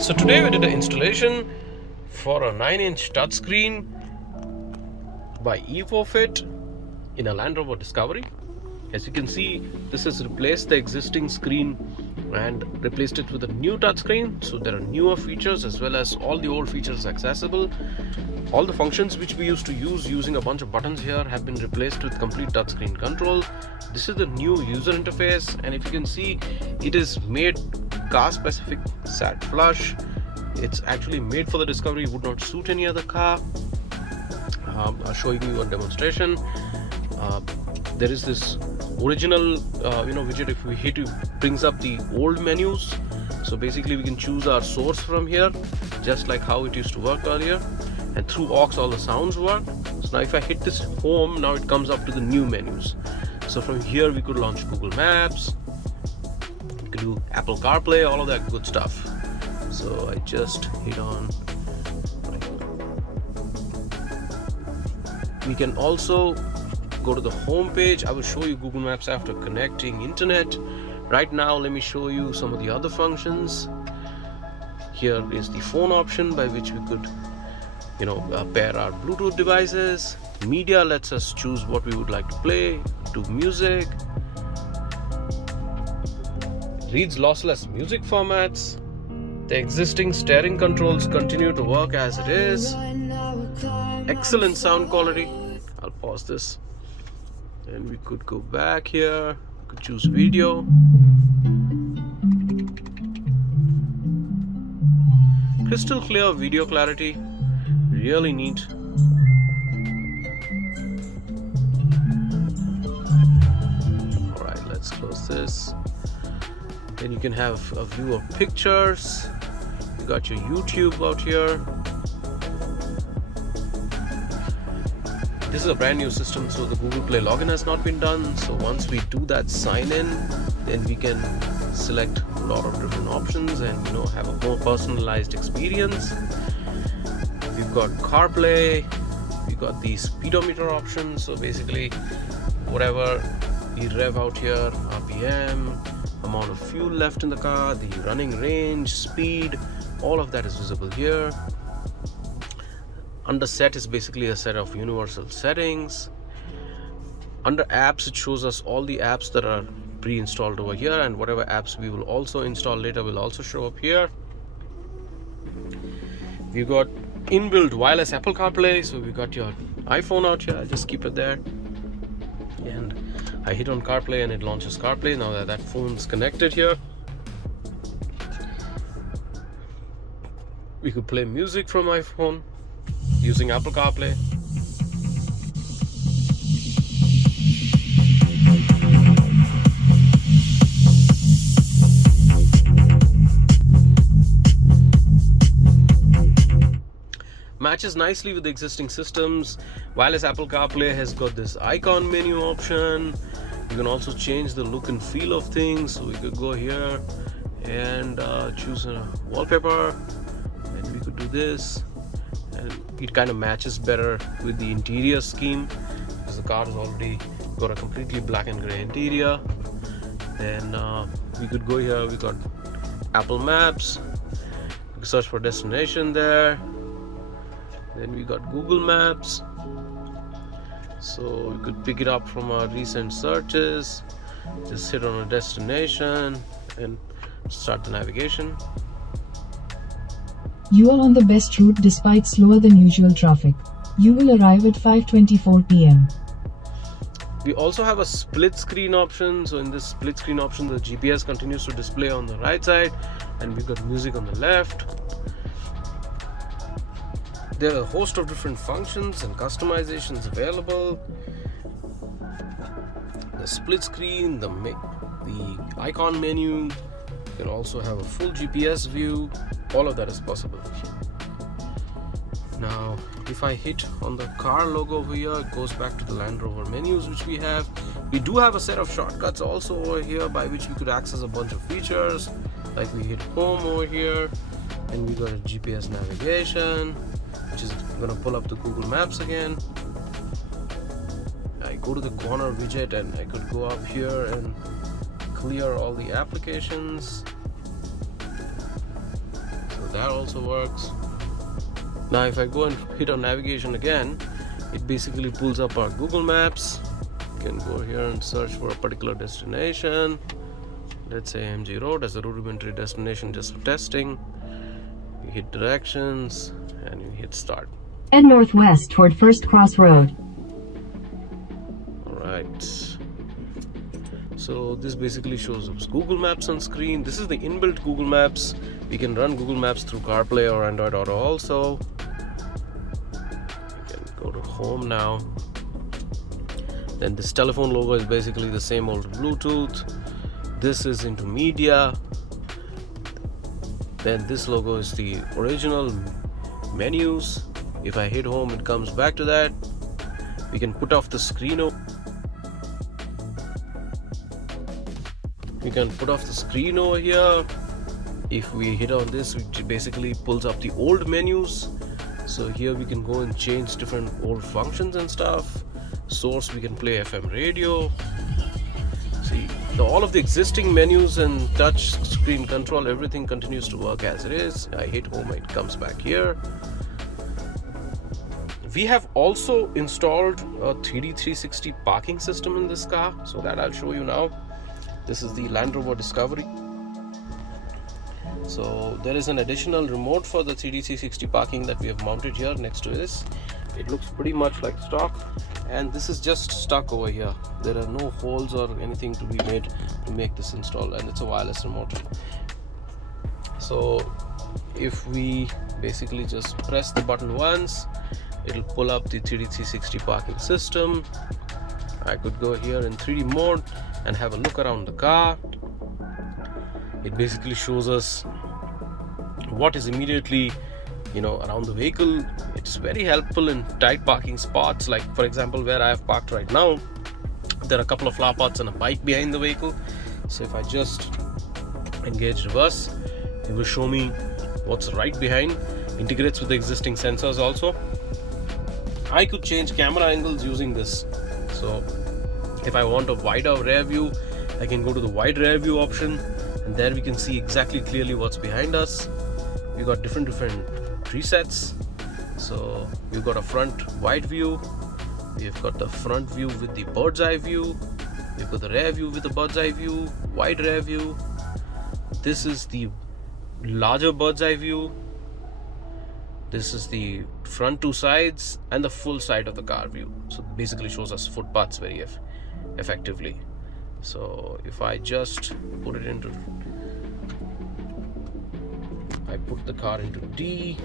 So today we did an installation for a 9-inch touchscreen by EVO FIT in a Land Rover Discovery. As you can see, this has replaced the existing screen and replaced it with a new touchscreen. So there are newer features as well as all the old features accessible. All the functions which we used to use using a bunch of buttons here have been replaced with complete touchscreen control. This is the new user interface, and if you can see, it is made car specific sat flush. It's actually made for the Discovery, would not suit any other car. I'll show you a demonstration. There is this original widget. If we hit it, brings up the old menus. So basically we can choose our source from here, just like how it used to work earlier, and through aux all the sounds work. So now if I hit this home, now it comes up to the new menus. So from here we could launch Google Maps, we could do Apple Carplay, all of that good stuff. So I just hit on. We can also go to the home page. I will show you Google Maps after connecting internet. Right now let me show you some of the other functions. Here is the phone option by which we could pair our Bluetooth devices. Media lets us choose what we would like to play, do music, reads lossless music formats. The existing steering controls continue to work as it is. Excellent sound quality. I'll pause this and we could go back here. We could choose video. Crystal clear video clarity, really neat. Alright, let's close this. Then you can have a view of pictures. You got your YouTube out here. This is a brand new system, so the Google Play login has not been done. So once we do that sign in, then we can select a lot of different options and have a more personalized experience. We've got CarPlay, we've got the speedometer option. So basically whatever we rev out here, RPM, amount of fuel left in the car, the running range, speed, all of that is visible here. Under set is basically a set of universal settings. Under apps, it shows us all the apps that are pre-installed over here, and whatever apps we will also install later will also show up here. We've got inbuilt wireless Apple CarPlay, so we got your iPhone out here. I'll just keep it there, and I hit on CarPlay and it launches CarPlay. Now that phone's connected here, we could play music from my phone using Apple CarPlay. Matches nicely with the existing systems. Wireless Apple CarPlay has got this icon menu option. You can also change the look and feel of things. So we could go here and choose a wallpaper, and we could do this, and it kind of matches better with the interior scheme because the car has already got a completely black and gray interior. Then we could go here. We got Apple Maps. We could search for destination there. Then we got Google Maps, so we could pick it up from our recent searches. Just hit on a destination and start the navigation. You are on the best route despite slower than usual traffic. You will arrive at 5:24 p.m. We also have a split screen option. So in this split screen option, the GPS continues to display on the right side, and we've got music on the left. There are a host of different functions and customizations available. The split screen, the icon menu. You can also have a full GPS view. All of that is possible. Now, if I hit on the car logo over here, it goes back to the Land Rover menus which we have. We do have a set of shortcuts also over here by which we could access a bunch of features. Like we hit home over here, and we got a GPS navigation, which is gonna pull up the Google Maps again. I go to the corner widget and I could go up here and clear all the applications. So that also works. Now if I go and hit on navigation again, it basically pulls up our Google Maps. You can go here and search for a particular destination. Let's say MG Road as a rudimentary destination just for testing. You hit directions and you hit start. Head northwest toward First Cross Road. Alright. So this basically shows us Google Maps on screen. This is the inbuilt Google Maps. We can run Google Maps through Carplay or Android Auto also. You can go to home now. Then this telephone logo is basically the same old Bluetooth. This is into media. Then this logo is the original menus. If I hit home, it comes back to that. We can put off the screen. We can put off the screen over here. If we hit on this, it basically pulls up the old menus. So here we can go and change different old functions and stuff. Source, we can play FM radio. See, all of the existing menus and touch screen control, everything continues to work as it is. I hit home, it comes back here. We have also installed a 3D 360 parking system in this car, so that I'll show you now. This is the Land Rover Discovery. So there is an additional remote for the 3D 360 parking that we have mounted here next to this. It looks pretty much like stock, and this is just stuck over here. There are no holes or anything to be made to make this install, and it's a wireless remote. So if we basically just press the button once, it'll pull up the 3D 360 parking system. I could go here in 3D mode and have a look around the car. It basically shows us what is immediately around the vehicle. It's very helpful in tight parking spots, like for example where I have parked right now. There are a couple of flower pots and a bike behind the vehicle. So if I just engage reverse, it will show me what's right behind. Integrates with the existing sensors also. I could change camera angles using this. So if I want a wider rear view, I can go to the wide rear view option, and there we can see exactly clearly what's behind us. We got different presets. So we've got a front wide view, we've got the front view with the bird's eye view, we've got the rear view with the bird's eye view, wide rear view. This is the larger bird's eye view. This is the front two sides and the full side of the car view. So basically shows us footpaths very effectively. So if I just put it into, I put the car into D,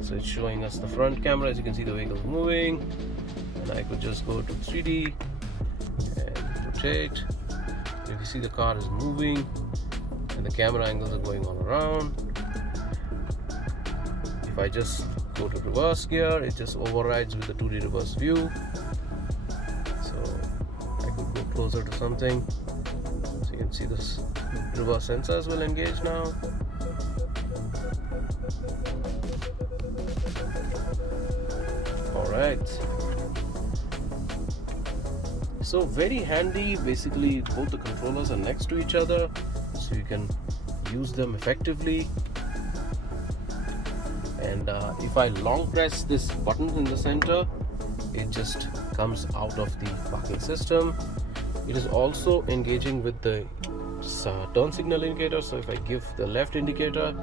so it's showing us the front camera. As you can see, the vehicle's moving, and I could just go to 3D and rotate. If you see, the car is moving and the camera angles are going all around. If I just go to reverse gear, it just overrides with the 2D reverse view. So I could go closer to something, so you can see this reverse sensors will engage now. Alright, so very handy. Basically both the controllers are next to each other, so you can use them effectively. And if I long press this button in the center, it just comes out of the parking system. It is also engaging with the turn signal indicator. So if I give the left indicator,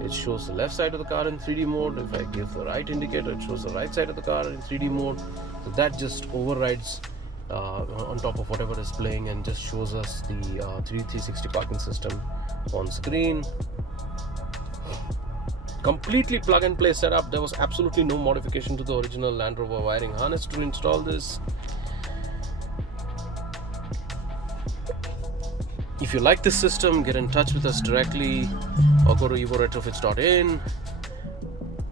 it shows the left side of the car in 3D mode. If I give the right indicator, it shows the right side of the car in 3D mode. So that just overrides on top of whatever is playing and just shows us the 360 parking system on screen. Completely plug and play setup. There was absolutely no modification to the original Land Rover wiring harness to install this. If you like this system, get in touch with us directly or go to evoretrofits.in.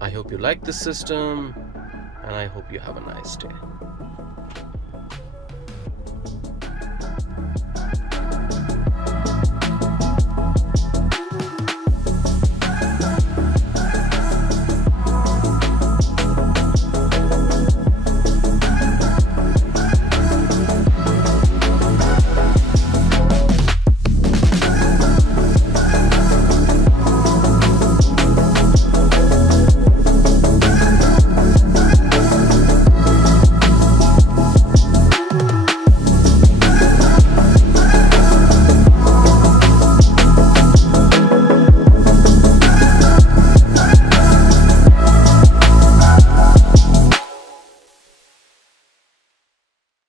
I hope you like this system, and I hope you have a nice day.